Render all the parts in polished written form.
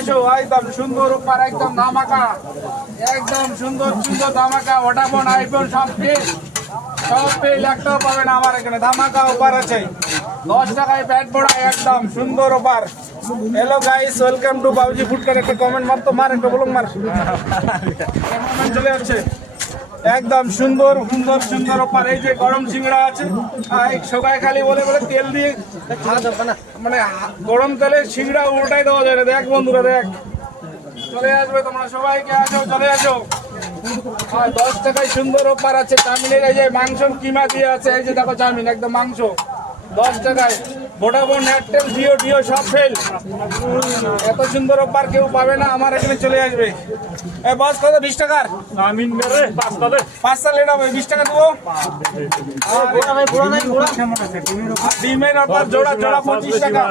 আসো একদম সুন্দর উপর একদম ধামাকা একদম সুন্দর সুন্দর ধামাকা ওঠাফোন আইফোন সব পেয়ে একটাও পাবে না আমার এখানে ধামাকা অফার আছে 10 টাকায় প্যাট পড়া একদম সুন্দর offer. Hello guys, welcome to Babuji food cart. একটা কমেন্ট মার তো, মার একটা বলুন, মার কমেন্ট চলে যাচ্ছে। একদম সুন্দর সুন্দর সুন্দর অফার। এই যে গরম সিংড়া আছে, সবাই খালি বলে বলে তেল দিয়ে মানে গরম তেলে সিংড়া উল্টাই দেওয়া যায় না। দেখ বন্ধুরা, দেখ চলে আসবে, তোমরা সবাইকে আসো, চলে আসো। 10 টাকায় সুন্দর অফার আছে। চাউমিনের এই যে মাংস কিমা দিয়ে আছে, এই যে দেখো চাউমিন একদম মাংস 10 টাকায়। ভোডাফোন, এয়ারটেল, জিও টিও সব ফেল। এত সুন্দর অফার কেউ পাবে না, আমার এখানে চলে আসবে। এই বস কত? 20 টাকার চাউমিন মেরে 5টা লেট হবে, 20 টাকা দেবো। ডিমের অফার জোড়া জোড়া 25 টাকা,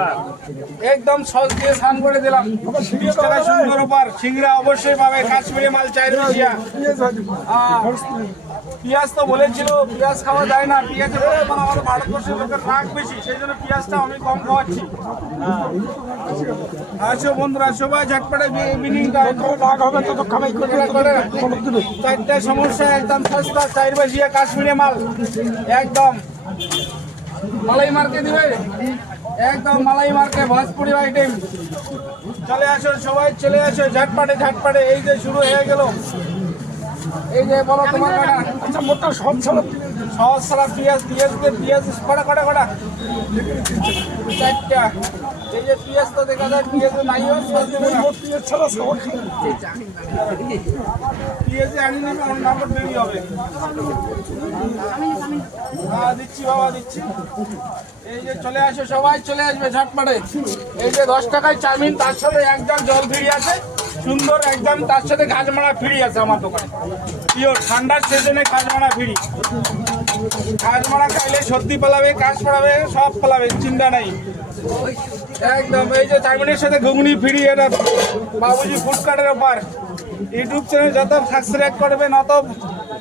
একদম সস দিয়ে স্নান করে দিলাম। 20 টাকা সুন্দর অফার। সিংড়া অবশ্যই পাবে, কাশ্মীরি মাল চাই রুচিয়া। পেঁয়াজ তো বলেছিল পেঁয়াজ খাওয়া যায় না, পেঁয়াজের পরিমাণ আমাদের ভারতবর্ষের লোকের রাগ বেশি, সেই জন্য পেঁয়াজটা আমি কম খাওয়াচ্ছি। আচ্ছা বন্ধুরা, সবাই ঝটপটে বিনিংটা রাগ হবে তো খামাই করে 4টা সমস্যা একদম সস্তা, 4 বাজিয়া কাশ্মীরি মাল একদম মালাই মার্কে দিবে, একদম মালাই মার্কে ভোজপুরি আইটেম। চলে আসো সবাই, চলে আসো ঝটপটে ঝটপটে। এই যে শুরু হয়ে গেল, এই যে বলো তোমার কটা? আচ্ছা মোটা সব সারা পেঁয়াজ পেঁয়াজ কটা 4টা। এই যে পেঁয়াজ তো দেখা যায়, পেঁয়াজ নাই, পেঁয়াজ ছাড়া পেঁয়াজ আনি নেবে, অন্য নম্বর দেরি হবে। দিচ্ছি বাবা, দিচ্ছি। এই যে চলে আসো সবাই, চলে আসবে ঝটপটে। এই যে 10 টাকায় চাউমিন, তার সাথে একদম জল ফ্রি আছে সুন্দর, একদম তার সাথে ঘাসমারা ফ্রি আছে আমার দোকানে। পিওর ঠান্ডার সিজনে ঘাসমারা ফ্রি। ঘাসমারা খাইলে সর্দি পালাবে, কাশ পালাবে, সব পালাবে, চিন্তা নাই একদম। এই যে চাউমিনের সাথে ঘুগনি ফ্রি, এটা বাবুজি ফুড কার্টের অফার। ইউটিউব চ্যানেল যত সাবস্ক্রাইব করবেন অত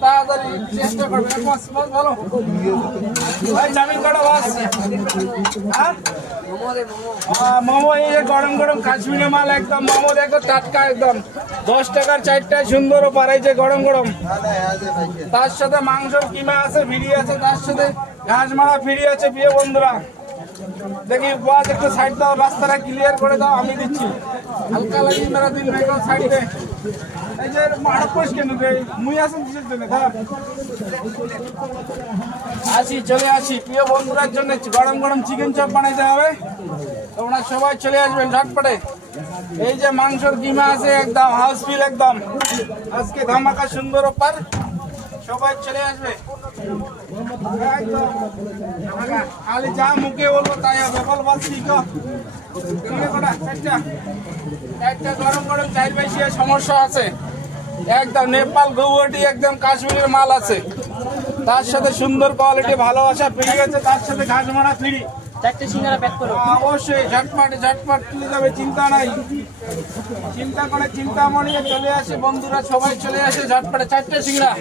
তাড়াতাড়ি চেষ্টা করবেন। বলো ভাই চাউমিন কটা বাস? মোমো, এই যে গরম গরম কাশ্মীরি মাল একদম মোমো, দেখো টাটকা একদম 10 টাকার 4টা সুন্দর অফার। এই যে গরম গরম, তার সাথে মাংস কিমা আছে ফ্রি আছে, তার সাথে ঘাস মারা ফ্রি আছে। প্রিয় বন্ধুরা দেখি বাস একটু সাইড দাও, রাস্তাটা ক্লিয়ার করে দাও, আমি দিচ্ছি। হালকা লাগি মেরা দিন সাইডে। এই যে মাড় কোশ কেন রে মুই আসেন কিসের জন্য? আসি, চলে আসি। প্রিয় বন্ধুরার জন্য গরম গরম চিকেন চপ বানাইতে হবে, তোমরা সবাই চলে আসবেন ঝটপটে। এই যে মাংসর কিমা আছে একদম হাউসফুল, একদম আজকে ধামাকা সুন্দর অফার, সবাই চলে আসবে একদম। খালি যা মুখে বলবো তাই হবে, বল বাস শিখো। 4টা গরম গরম 4 বেশি সমস্যা আছে একদম। নেপাল গৌহাটি একদম কাশ্মীরের মাল আছে, তার সাথে সুন্দর কোয়ালিটি ভালোবাসা ফ্রি আছে, তার সাথে ঘাস মারা ফ্রি। 4টে সিঙ্গারা প্যাক করো অবশ্যই ঝটপট তুলে যাবে, চিন্তা নাই, চিন্তা করে চিন্তা মনে চলে আসে বন্ধুরা, সবাই চলে আসে ঝটপটে। 4টে সিঙ্গারা